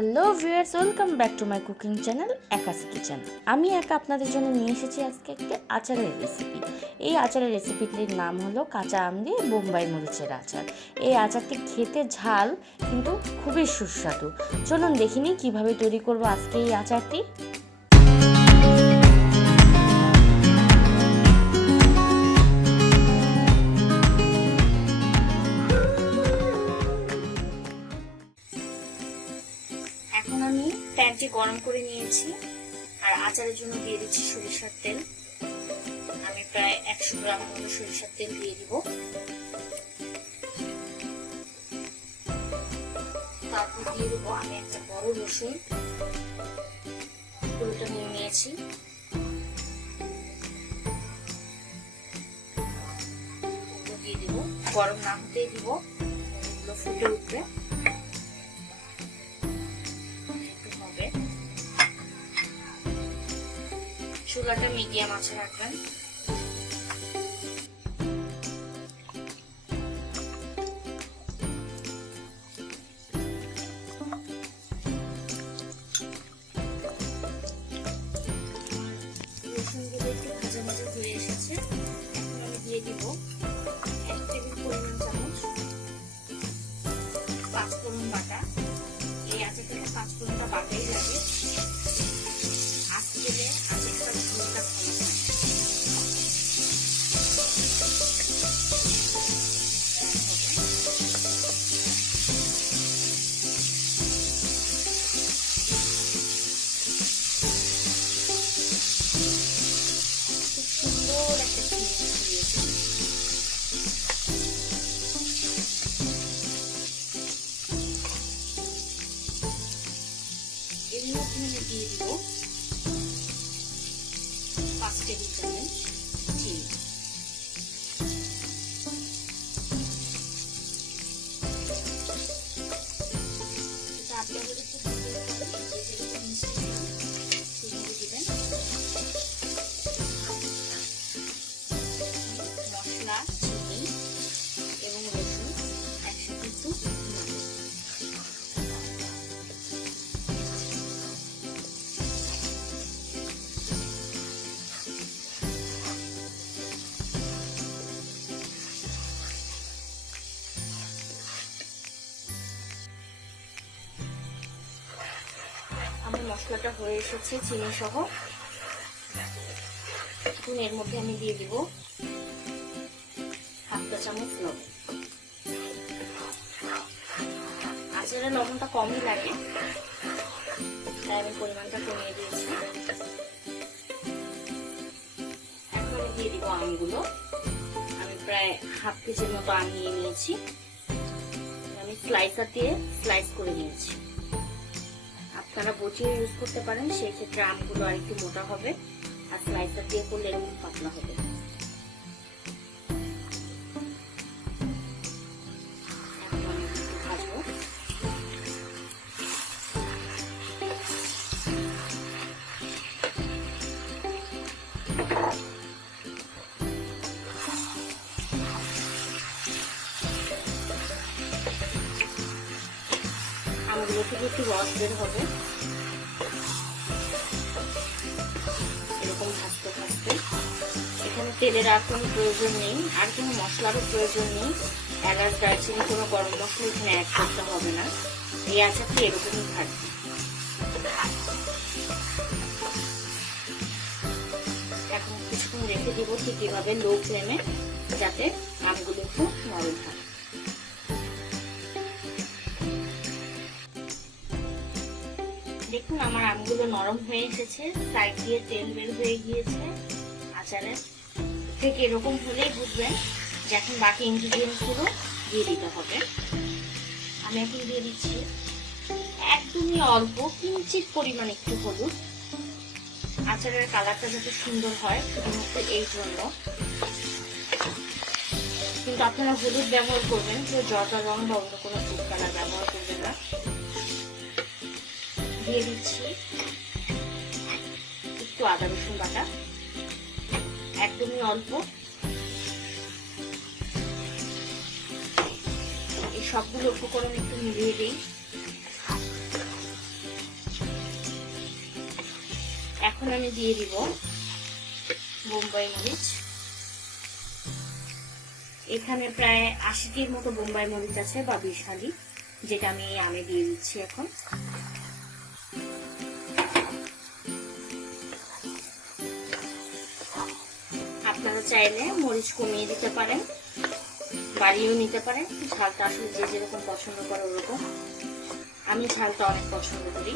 Hello viewers, welcome back to my cooking channel Eka's kitchen. আমি একা আপনাদের জন্য নিয়ে এসেছি আজকে একটি আচারের রেসিপি। এই আচারের রেসিপিটির নাম হলো কাঁচা আম দিয়ে বোম্বাই মরিচের আচার। এই আচারটি খেতে ঝাল কিন্তু খুবই সুস্বাদু। চলুন দেখিনি কিভাবে তৈরি করব আজকে এই আচারটি। এখন আমি প্যানটি গরম করে নিয়েছি আর আচারের জন্য দিয়ে দিচ্ছি সরিষার তেল। আমি প্রায় 100 গ্রাম মতো সরিষার তেল দিয়ে দিব। তারপর দিয়ে দেবো আমি একটা বড় রসুন, পুরোটা নিয়ে নিয়েছি। দিয়ে দিব, গরম না হতেই দিব, এগুলো ফুটে উঠবে। চুলাটা মিডিয়াম আঁচে রাখবেন। রসুনগুলো একটু ভাজা ভাজা হয়ে এসেছে। এখন আমি দিয়ে দিব 1 টেবিল পরিমাণ চামচ পাঁচফোড়ন বাটা। এই আচারটাতে পাঁচফোড়নটা বাটাই লাগে। আজকে আচারটা ঝোলটা ভালো হয়। সুন্দর একটা দিয়েছি। এর মধ্যে আমি দিয়ে দিব 5 টেবিল চামচ চিনি। এটা আপনাদের একটু দিবেন। মশলা, চিনি এবং রসুন একসাথে একটু আমার মশলাটা হয়ে এসেছে চিনি সহ। এখন এর মধ্যে আমি দিয়ে দিব 1/2 চামচ লবণ। আচারে লবণটা কমই লাগে, তাই আমি পরিমাণটা কমিয়ে দিয়েছি। এখন আমি দিয়ে দিব আমগুলো। আমি প্রায় 1/2 কেজির মতো আম নিয়ে নিয়েছি। আমি স্লাইসার দিয়ে স্লাইস করে নিয়েছি। আপনারা বটিও ইউজ করতে পারেন, সেই ক্ষেত্রে আমগুলো আর একটু মোটা হবে, আর স্লাইসার দিয়ে করলে এরকম পাতলা হবে। আমগুলো থেকে একটু রস বের হবে, এরকম ভাজতে ভাজতে। এখানে তেলের আর কোনো প্রয়োজন নেই, আর কোনো মশলারও প্রয়োজন নেই। এলাচ, দারচিনি, কোনো গরম মশলা এখানে অ্যাড করতে হবে না। এই আচারটি এরকমই থাকবে। এখন কিছুক্ষণ রেখে দিব ঠিক এভাবে লো ফ্লেমে, যাতে আমগুলো একটু নরম থাকে। দেখুন আমার আমগুলো নরম হয়ে এসেছে, সাইড দিয়ে তেল বের হয়ে গিয়েছে। আচারের ঠিক এরকম হলেই বুঝবেন যে এখন বাকি ইনগ্রিডিয়েন্টস গুলো দিয়ে দিতে হবে। আমি এখন দিয়ে দিচ্ছি একদমই অল্প কিঞ্চিত পরিমাণ একটু হলুদ। আচারের কালারটা যাতে সুন্দর হয় শুধুমাত্র এই জন্য। কিন্তু আপনারা হলুদ ব্যবহার করবেন, কেউ জর্দা রং বা অন্য কোনো ফুড কালার ব্যবহার করবেন না। দিয়ে দিচ্ছি একটু আদা রসুন বাটা, একদমই অল্প। এই সবগুলো উপকরণ একটু মিলিয়ে দিই। এখন আমি দিয়ে দিব বোম্বাই মরিচ। এখানে প্রায় 80টির মতো বোম্বাই মরিচ আছে বা 20 হালি, যেটা আমি আমে দিয়ে দিচ্ছি এখন। আপনারা চাইলে মরিচ কমিয়ে দিতে পারেন, বাড়িয়েও নিতে পারেন, ঝালটা আসলে যে যেরকম পছন্দ করে ওরকম। আমি ঝালটা অনেক পছন্দ করি।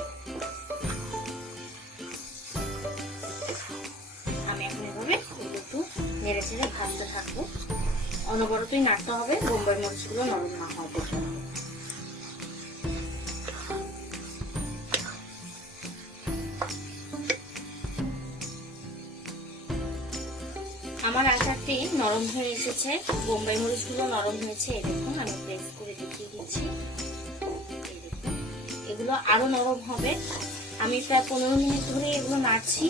আমি এখন এভাবে একটু নেড়ে চেড়ে ভাজতে থাকবো, অনবরতই নাড়তে হবে বোম্বাই মরিচগুলো নরম না হওয়া পর্যন্ত। আমার আচারটি নরম হয়ে এসেছে, বোম্বাই মরিচগুলো নরম হয়েছে। এই দেখুন, আমি প্রেস করে দেখিয়ে দিচ্ছি। এগুলো আরো নরম হবে। আমি প্রায় 15 মিনিট ধরে এগুলো নাড়ছি,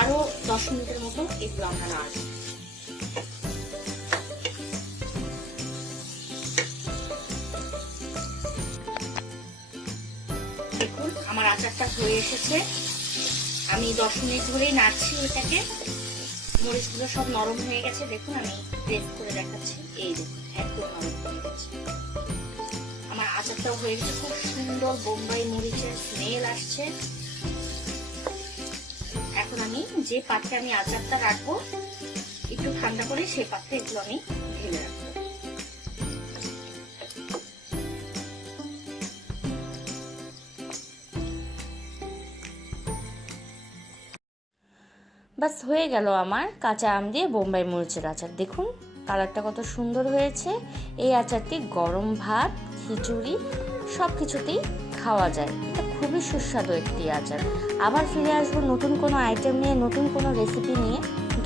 আরো 10 মিনিটের মতো এগুলো আমরা নাড়ব। দেখুন আমার আচারটা হয়ে এসেছে। আমি 10 মিনিট ধরেই নাড়ছি এটাকে। মরিচগুলো সব নরম হয়ে গেছে। দেখুন আমি প্রেস করে দেখাচ্ছি, এই দেখুন একদম নরম হয়ে গেছে। আমার আচারটাও হয়ে গেছে, খুব সুন্দর বোম্বাই মরিচের স্মেল আসছে। এখন আমি যে পাত্রে আমি আচারটা রাখবো, একটু ঠান্ডা করে সেই পাত্রে এগুলো আমি ঢেলে রাখবো। বাস হয়ে গেল আমার কাঁচা আম দিয়ে বোম্বাই মরিচের আচার। দেখুন কালারটা কত সুন্দর হয়েছে। এই আচারটি গরম ভাত, খিচুড়ি সব কিছুতেই খাওয়া যায়। এটা খুবই সুস্বাদু একটি আচার। আবার ফিরে আসবো নতুন কোনো আইটেম নিয়ে, নতুন কোনো রেসিপি নিয়ে।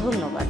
ধন্যবাদ।